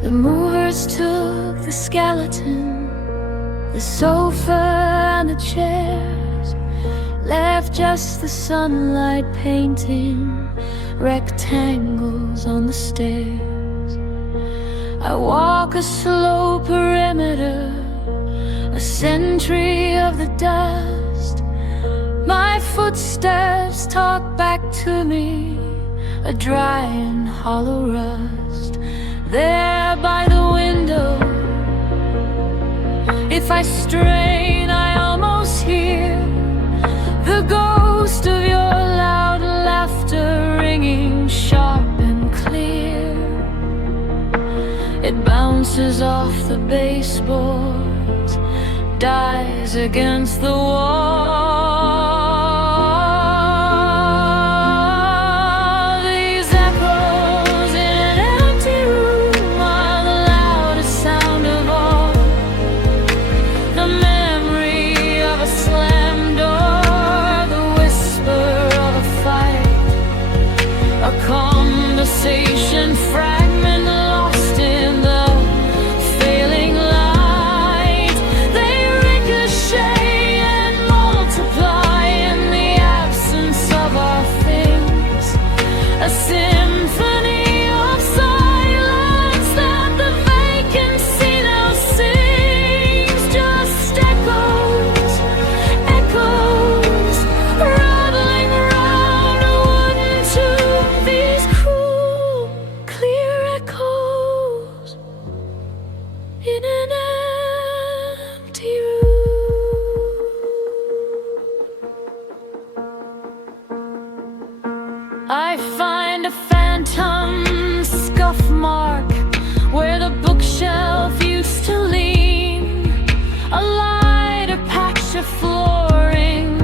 The movers took the skeleton, the sofa and the chairs, left just the sunlight painting rectangles on the stairs. I walk a slow perimeter, a century of the dust. My footsteps talk back to me, a dry and hollow rust. There by the window, if I strain, I almost hear the ghost of your loud laughter ringing sharp and clear. It bounces off the baseboards, dies against the wall. These echoes in an empty room are the loudest sound of all. The memory of a slam door, the whisper of a fight, a conversation fragment lost in the failing light. They ricochet and multiply in the absence of our things, a symphony of silence that the vacancy now sings. Just echoes, echoes, rattling around a wooden tomb. These cruel, clear echoes in an empty room. I find a phantom scuff mark where the bookshelf used to lean, a lighter patch of flooring,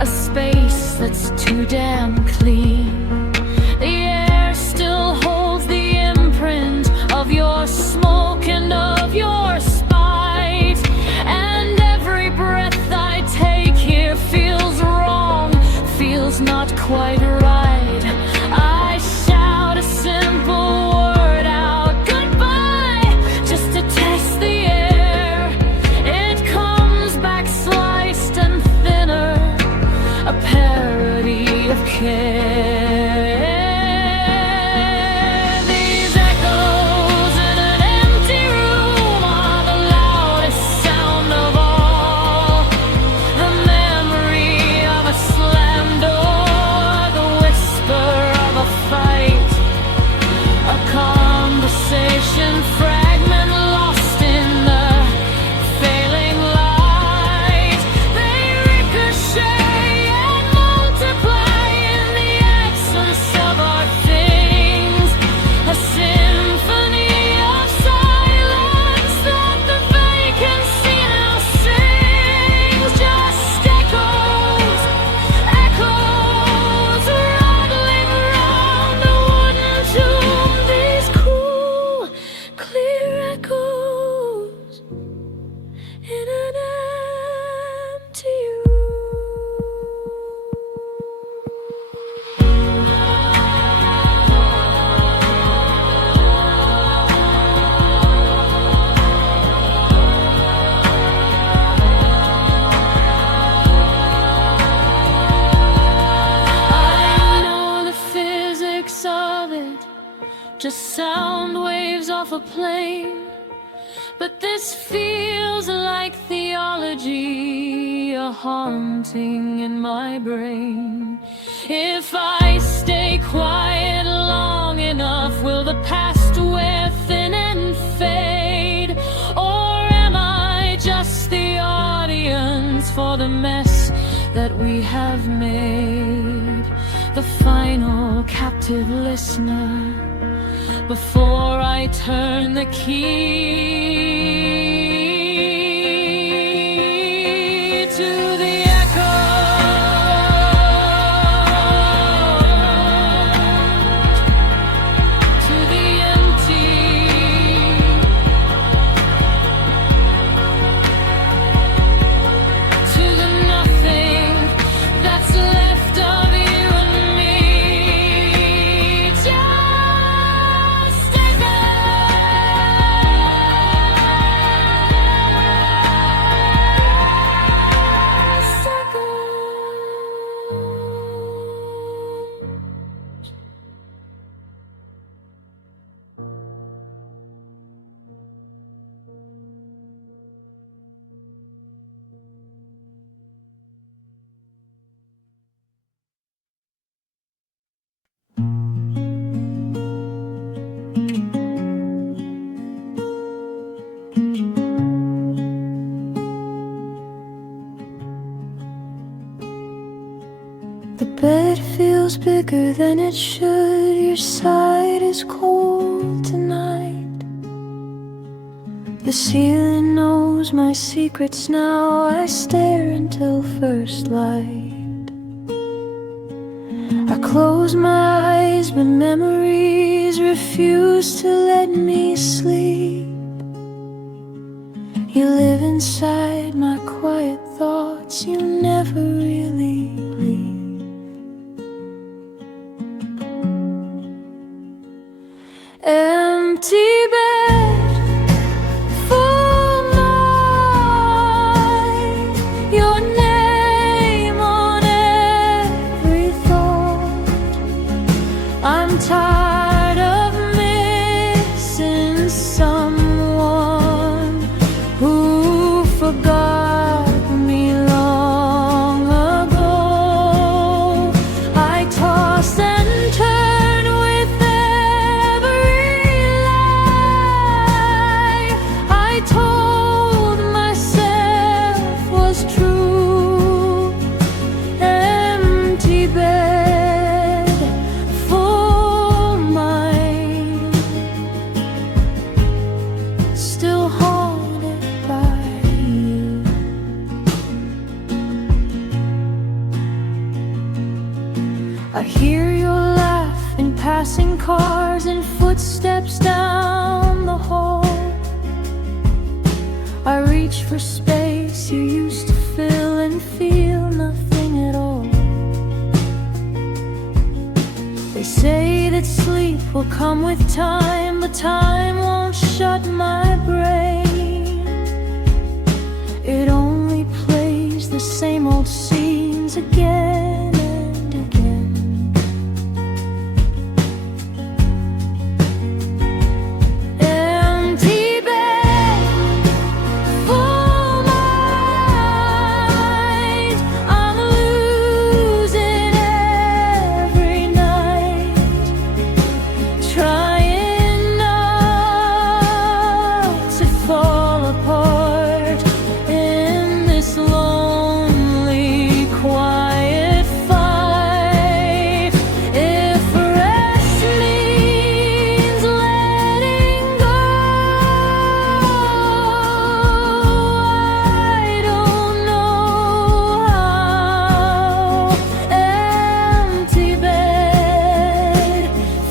a space that's too damn clean. The air still holds the imprint of your smoke and of your spite, and every breath I take here feels wrong, feels not quite right. I shout a simple word out, goodbye, just to test the air. It comes back sliced and thinner, a parody of care. These echoes in an empty room are the loudest sound of all. The memory of a slam door, the whisper of a fight, a conversation fragment lost in the failing light. They ricochet and multiply in the absence of our things, a symphony of silence that the vacancy now sings. Just echoes, echoes, rattling around a wooden tomb. These cool, clear echoes in an empty I know the physics of it, just sound waves off a plane. But this feels like theology, a haunting in my brain. If I stay quiet long enough, will the past wear thin and fade? Or am I just the audience for the mess that we have made? The final captive listener before I turn the key to the echo. To the empty, to the nothing that's left of you and me. Just stay there. bigger than it should. Your side is cold tonight. The ceiling knows my secrets now. I stare until first light. I close my eyes, but memories refuse to let me sleep. You live inside my quiet thoughts. You never really leave. Empty bed, full night, your name on every thought. I'm tired of missing someone who forgot me long ago. I toss and turn with every lie I told myself was true. Empty bed, full mind, still haunted by you. I hear your laugh in passing cars and footsteps down the hall. I reach for space you used to fill and feel nothing at all. They say that sleep will come with time, but time won't shut my brain. It only plays the same old scenes again and again. Empty bed, full night, I'm losing every night, trying not to fall apart in this lonely, quiet fight. If rest means letting go, I don't know how. Empty bed,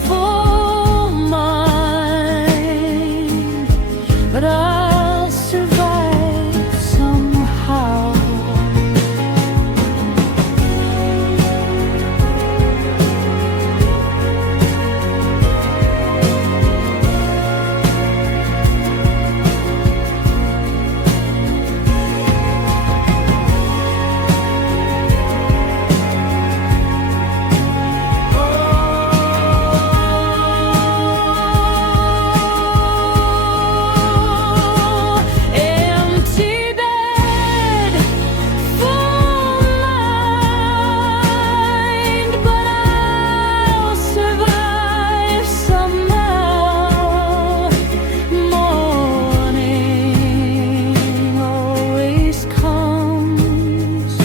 full mind, but I'll survive somehow. Empty bed, full mind, but I'll survive somehow. Morning always comes.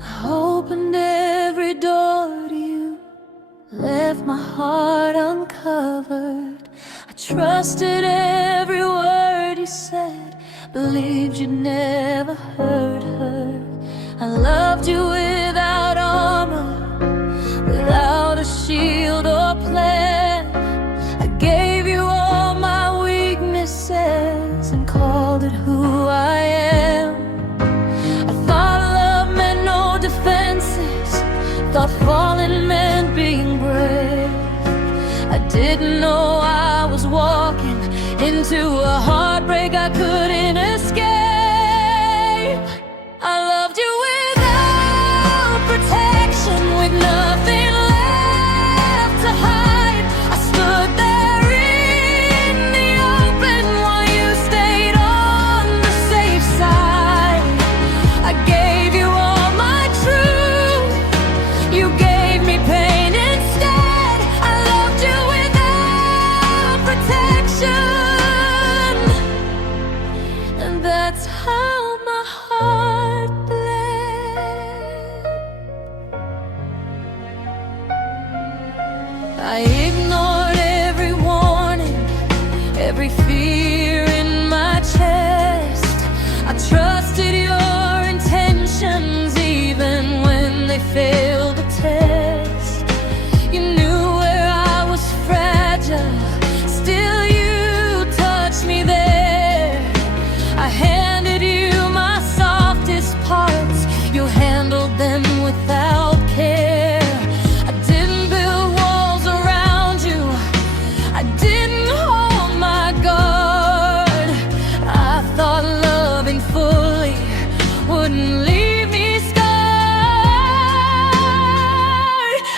I opened every door to you, left my heart uncovered. I trusted every word you said, believed you'd never hurt her. I loved you without armor, without a shield or plan. I gave you all my weaknesses and called it who I am. I thought love meant no defenses, thought falling meant being brave. I didn't know I was walking into a heartbreak I couldn't escape. I loved you without protection, with nothing left to hide. I stood there in the wouldn't leave me scarred.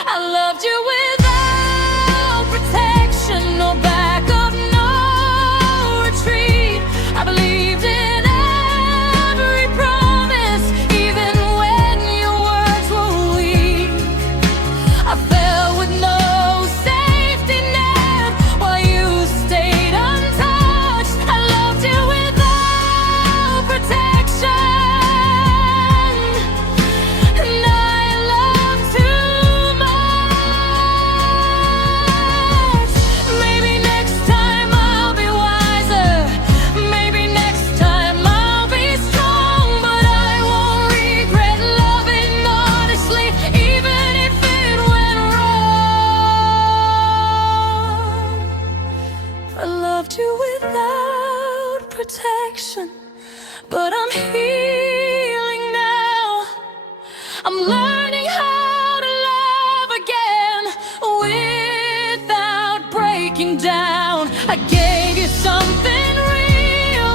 I loved you without protection, no backup, no retreat. I believed in every promise, even when your words were weak. I fell with no safety net while you stayed untouched. I loved you without protection, and I loved too much. Maybe next time I'll be wiser, maybe next time I'll be strong, but I won't regret loving honestly, even if it went wrong. I loved you without protection, but I'm healing now. I'm learning how to love again without breaking down. I gave you something real,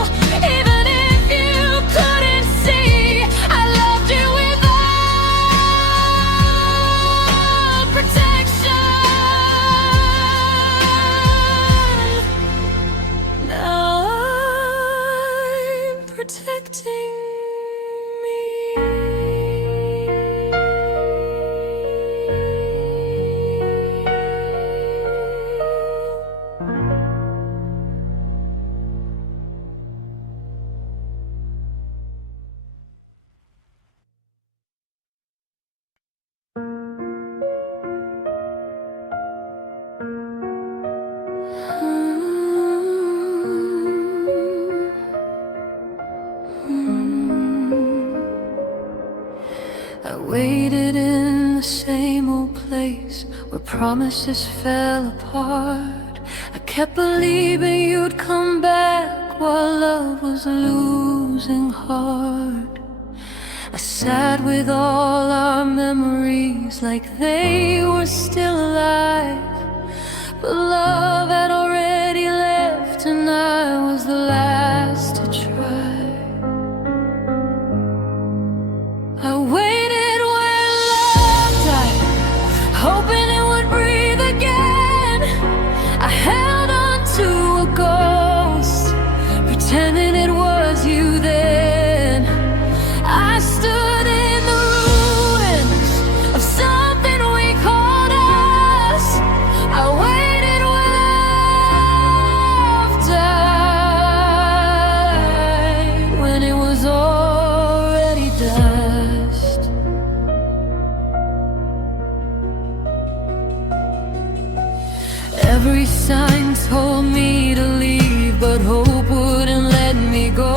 even if you couldn't see. I loved you without protection. Now I'm protecting me. I waited in the same old place where promises fell apart. I kept believing you'd come back while love was losing heart. I sat with all our memories like they were still alive, but love had already left and I was the last to try. I waited where love died, hoping it would breathe again. I held on to a ghost, pretending it was you then. I stood in the ruins of something we called us. I waited where love died, when it was already dust. Every sign told me to leave, but hope wouldn't let me go.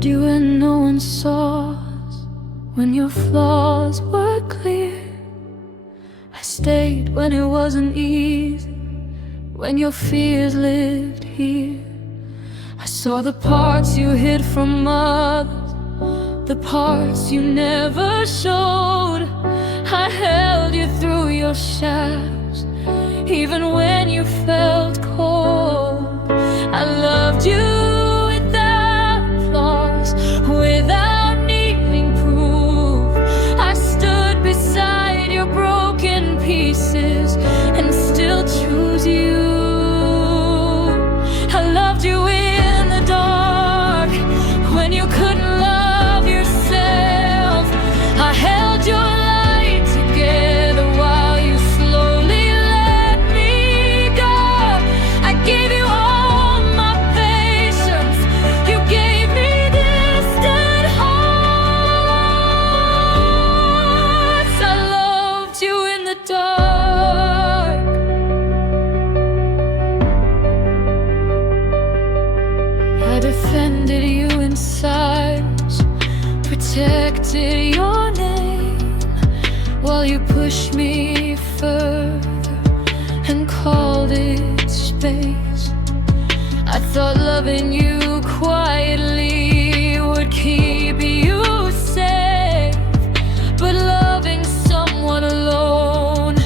loved you when no one saw us, when your flaws were clear. I stayed when it wasn't easy, when your fears lived here. I saw the parts you hid from others, the parts you never showed. I held you through your shadows, even when you felt cold. I loved you without flaws, without needing proof. I stood beside your broken pieces and still choose you. I loved you in the dark, when you couldn't love yourself. I held your light together while you slowly let me go. I gave you all my patience, you gave me distant hearts. I loved you in the dark. I defended you in silence, protected your name, while you pushed me further and called it space. I thought loving you quietly would keep you safe, but loving someone alone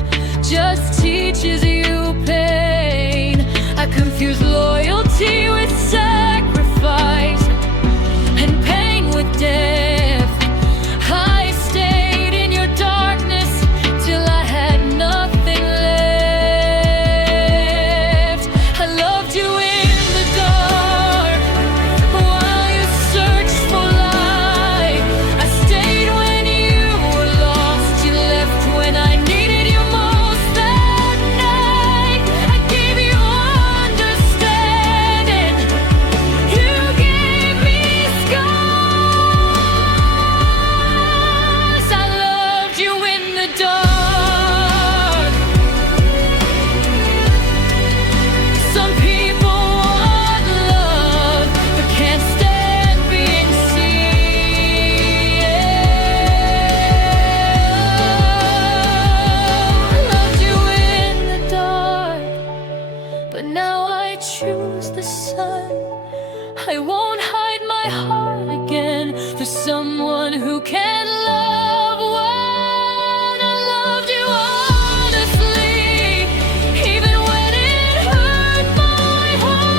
just teaches you pain. I confused loyalty with sacrifice and pain with death. I stayed in your darkness till I had nothing left. I loved you in the dark while you searched for light. I stayed when you were lost, you left when I needed you most that night. I gave you understanding, you gave me scars. I loved you in the dark. Some people want love but can't stand being seen. I loved you in the dark, but now I choose the sun. I won't hide my heart again for someone who can love when I loved you honestly, even when it hurt my heart.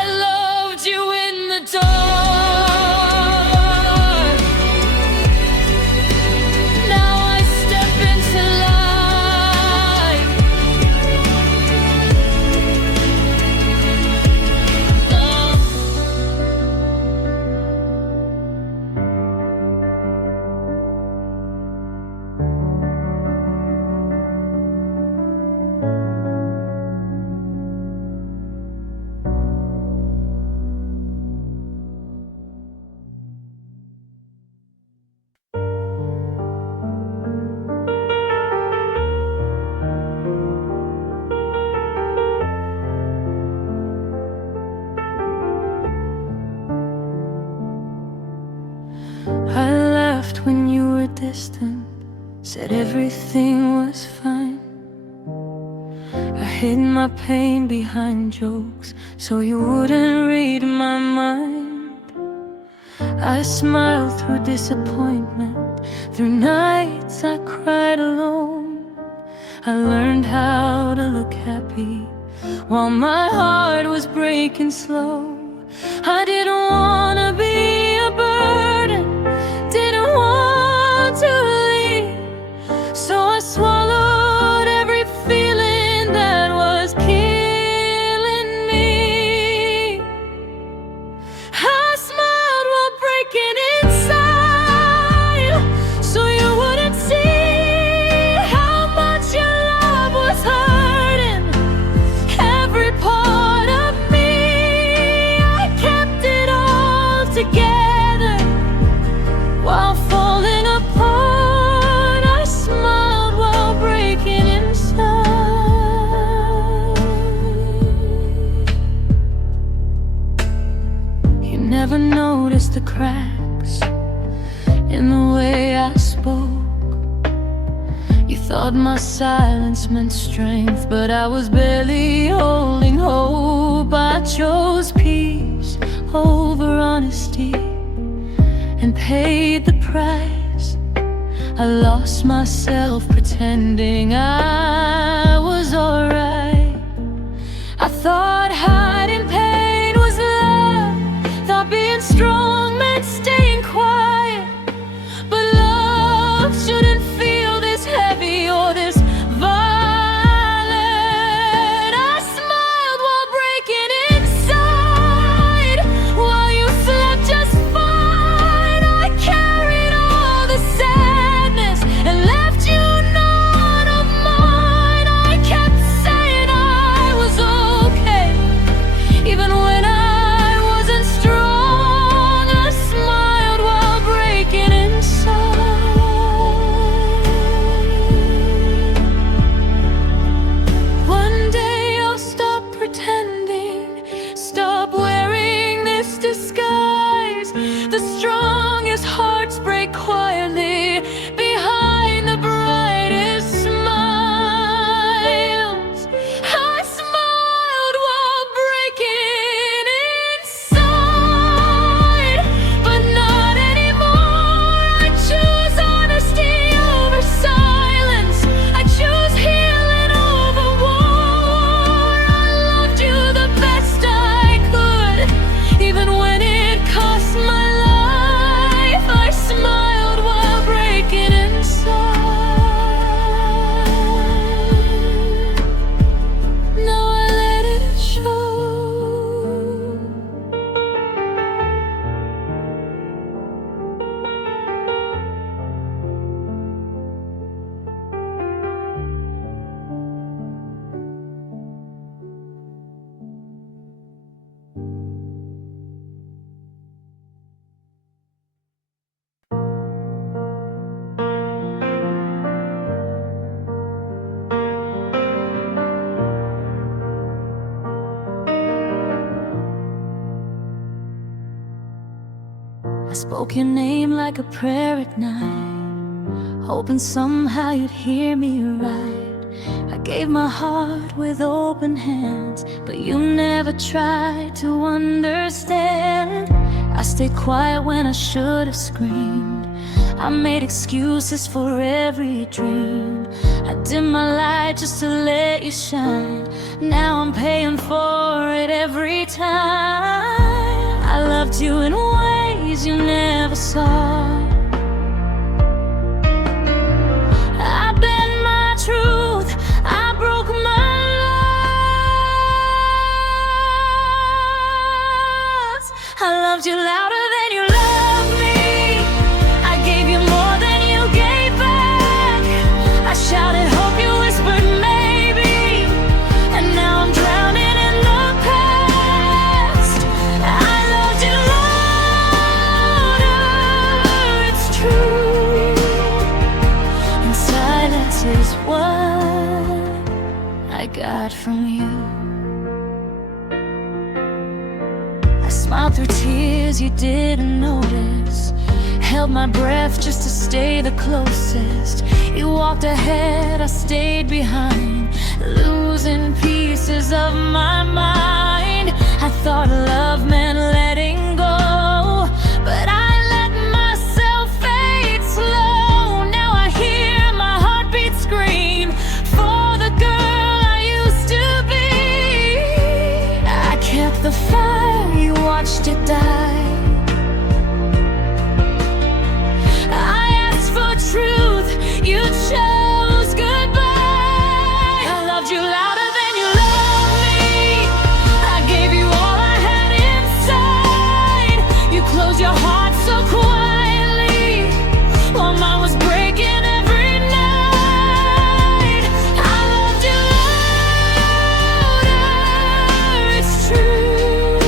I loved you in the dark. Now I step into light. I laughed when you were distant, said everything was fine. I hid my pain behind jokes so you wouldn't read my mind. I smiled through disappointment, through nights I cried alone. I learned how to look happy while my heart was breaking slow. I didn't wanna be a burden, didn't want to leave, so I swallowed every feeling that was killing me. I smiled while breaking inside, so you wouldn't see how much your love was hurting every part of me. I kept it all together. in the way I spoke. You thought my silence meant strength, but I was barely holding hope. I chose peace over honesty and paid the price. I lost myself pretending I was alright. I thought hiding pain was love, thought being strong meant staying quiet. But love shouldn't feel this heavy or this violent. I smiled while breaking inside, while you slept just fine. I carried all the sadness and left you none of mine. I kept saying I was okay, even when I wasn't strong. I smiled while breaking inside. One day I'll stop pretending, stop wearing this disguise. The strongest hearts break quietly behind the brightest smiles. I smiled while breaking inside, but not anymore. I choose honesty over silence. I choose healing over war. I loved you the best I could, even when it cost my life. I smiled while breaking inside. Now I let it show. I spoke your name like a prayer at night, hoping somehow you'd hear me right. I gave my heart with open hands, but you never tried to understand. I stayed quiet when I should have screamed. I made excuses for every dream. I dimmed my light just to let you shine. Now I'm paying for it every time. I loved you in ways you never saw. I bent my truth, I broke my laws. I loved you louder than you loved me. I gave you more than you gave back. I shouted hope, you whispered maybe, and now I'm drowning in the past. I loved you louder, it's true, and silence is what I got from you. I smiled through tears you didn't notice, held my breath just to stay the closest. You walked ahead, I stayed behind, losing pieces of my mind. I thought love meant letting go, but I let myself fade slow. Now I hear my heartbeat scream for the girl I used to be. I kept the fire, you watched it die. I asked for truth, you chose goodbye. I loved you louder than you loved me. I gave you all I had inside. You closed your heart so quietly, while mine was breaking every night. I loved you louder, it's true,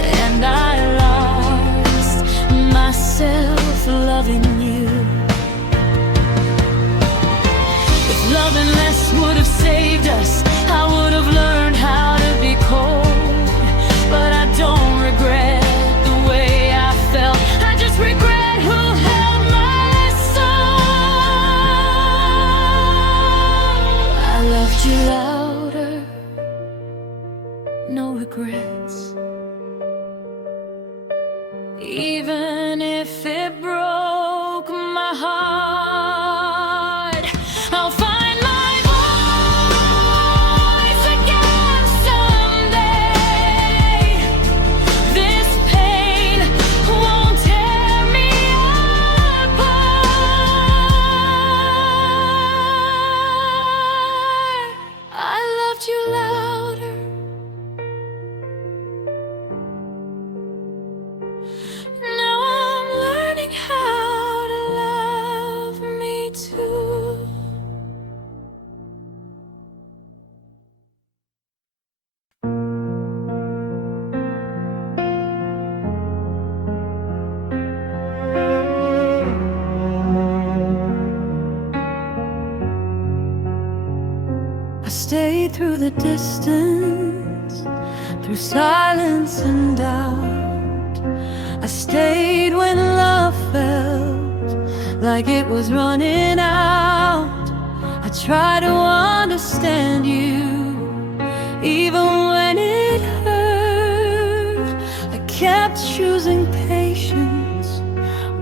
and I lost myself loving you. If loving less would have saved us, I would have learned how to be cold. But I don't regret the way I felt, I just regret who stayed through the distance, through silence and doubt. I stayed when love felt like it was running out. I tried to understand you, even when it hurt. I kept choosing patience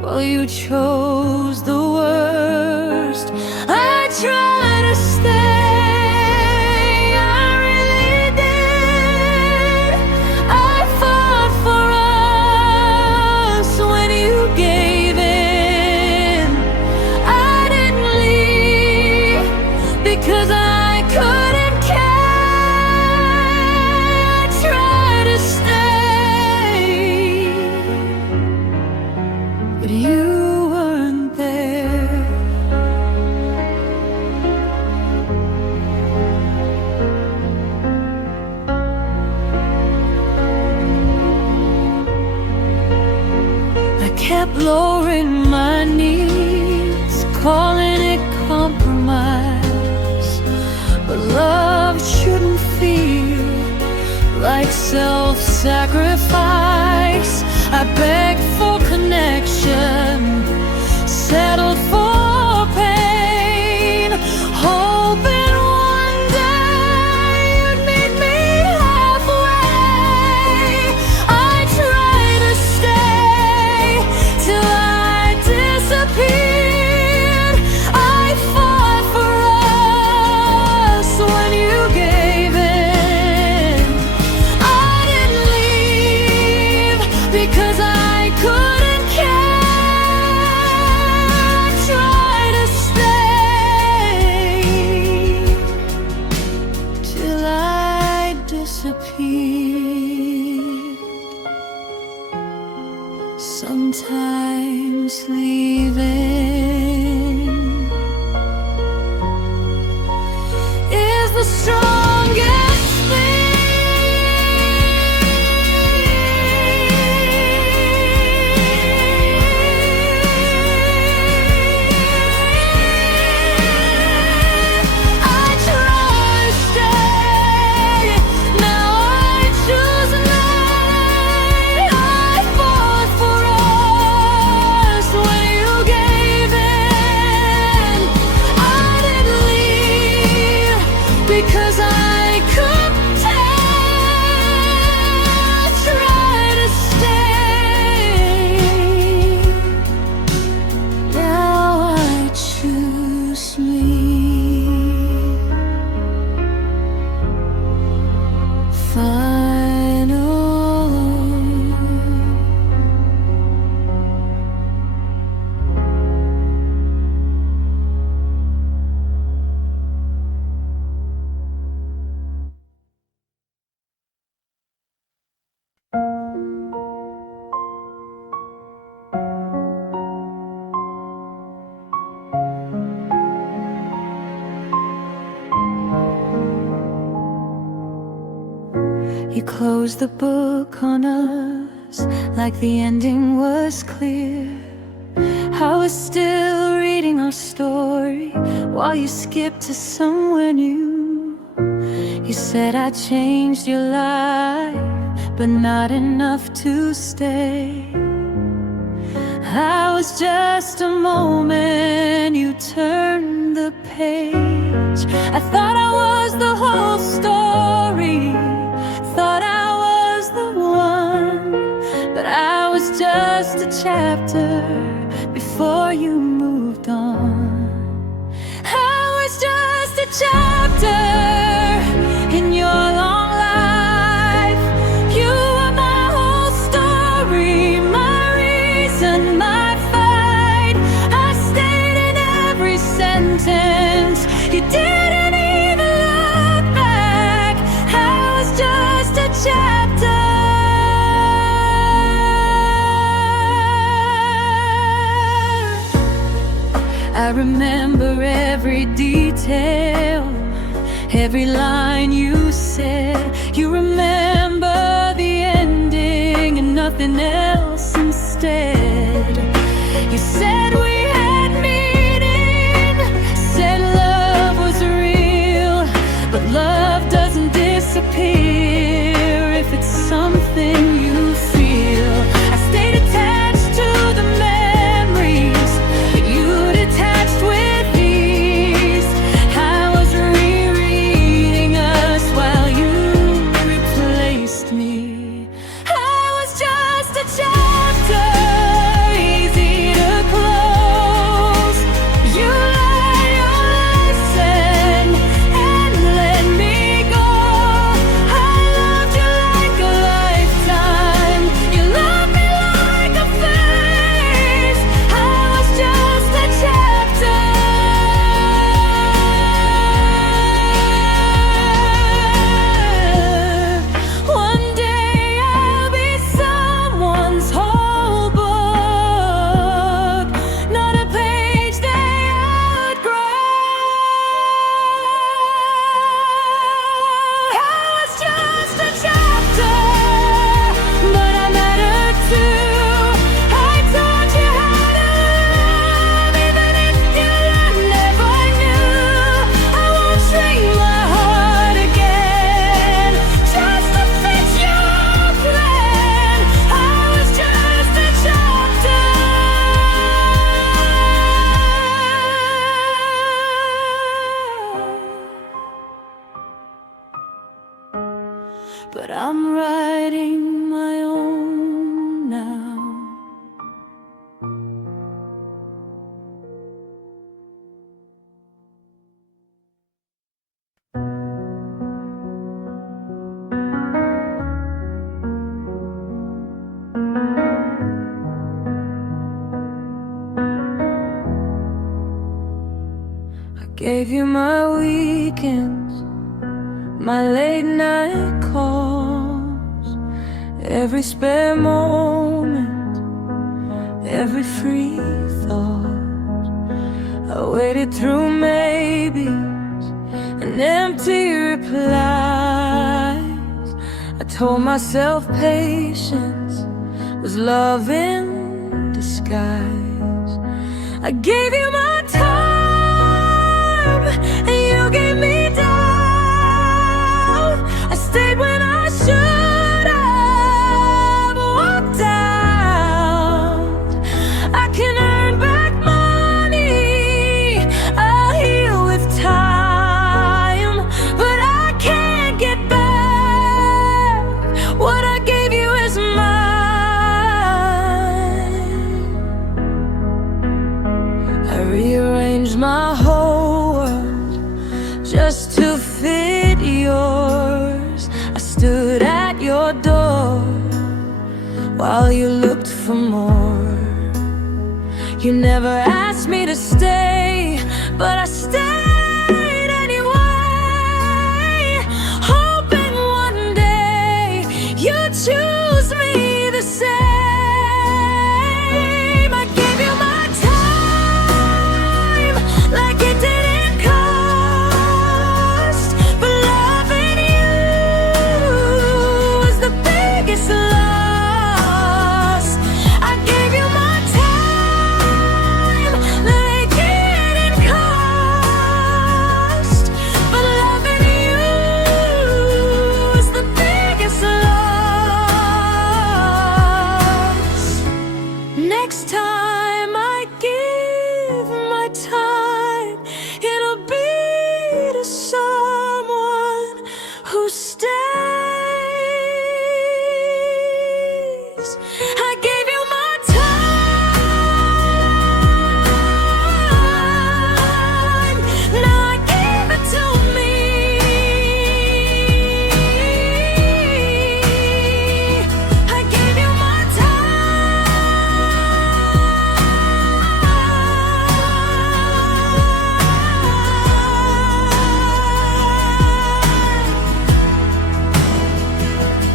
while you chose the worst. I tried to stay, I really did. I fought for us when you gave in. I didn't leave because I couldn't care. I tried to stay, but you weren't there. I kept lowering my knees, calling it compromise, but love shouldn't feel like self-sacrifice. I begged for connection, settled for pain, hoping one day you'd meet me halfway. I tried to stay till I disappeared. I fought for us when you gave in. I didn't leave because I couldn't care. I tried to stay till I disappeared. Sometimes leaving is the strongest thing. I try to stay, now I choose not. I fought for us when you gave in. I didn't leave because I couldn't tell. I tried to stay, now I choose me. Final. You closed the book on us like the ending was clear. I was still reading our story while you skipped to somewhere new. You said I changed your life, but not enough to stay. I was just a moment, you turned the page. I thought I was the whole story, thought I was the one, but I was just a chapter before you moved on. I was just a chapter in your long life. You were my whole story, my reason, my fight. I stayed in every sentence. You didn't even look back. I was just a chapter. I remember every detail, every line you said. You remember the ending and nothing else instead. You said we had meaning, said love was real, but love Gave you my weekends, my late night calls, every spare moment, every free thought. I waited through maybes and empty replies. I told myself patience was love in disguise. I gave you my time and you gave me doubt. I stayed when I should have walked out. I can earn back money, I'll heal with time, but I can't get back what I gave you is mine. I rearranged my whole world just to fit yours. I stood at your door while you looked for more. You never asked me to stay, but I stayed anyway, hoping one day you'd choose me the same. I gave you my time like it didn't cost, but loving you was the biggest loss. I gave you my time like it didn't cost, but loving you was the biggest loss. Next time I give my time, it'll be to someone who stays. I gave you my time, now I give it to me. I gave you my time.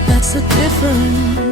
That's the difference